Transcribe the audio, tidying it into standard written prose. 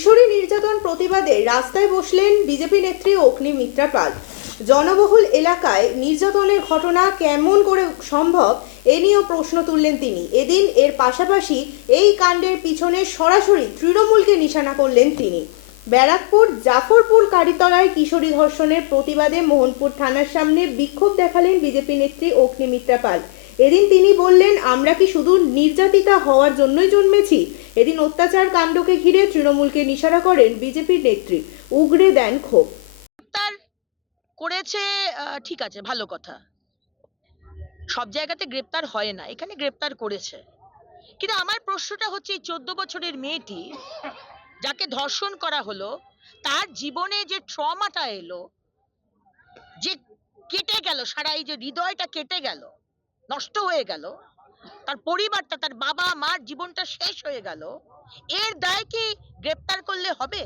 কিশোরী নির্যাতন প্রতিবাদে রাস্তায় বসলেন বিজেপি নেত্রী অগ্নিমিত্রা পাল। জনবহুল এলাকায় নির্যাতনের ঘটনা কেমন করে সম্ভব এ নিয়েও প্রশ্ন তুললেন তিনি। এদিন এর পাশাপাশি এই কাণ্ডের পিছনে সরাসরি তৃণমূলকে নিশানা করলেন তিনি। ব্যারাকপুর জাফরপুর কারিতলায় কিশোরী ধর্ষণের প্রতিবাদে মোহনপুর থানার সামনে বিক্ষোভ দেখালেন বিজেপি নেত্রী অগ্নিমিত্রা পাল। এদিন তিনি বললেন, আমরা কি শুধু নির্যাতিতা হওয়ার জন্যই জন্মেছি? এদিন অত্যাচার কাণ্ডকে ঘিরে তৃণমূলকে নিশানা করেন বিজেপির নেত্রী, উগরে দেন ক্ষোভ। গ্রেপ্তার করেছে, ঠিক আছে, ভালো কথা। সব জায়গাতে গ্রেপ্তার হয় না, এখানে গ্রেপ্তার করেছে। কিন্তু আমার প্রশ্নটা হচ্ছে, এই 14 বছরের মেয়েটি যাকে ধর্ষণ করা হলো, তার জীবনে যে ট্রমাটা এলো, যে কেটে গেল, সারা এই যে হৃদয়টা কেটে গেল, নষ্ট হয়ে গেল, তার পরিবারটা, তার বাবা মার জীবনটা শেষ হয়ে গেল, এর দায় কি গ্রেপ্তার করলে হবে?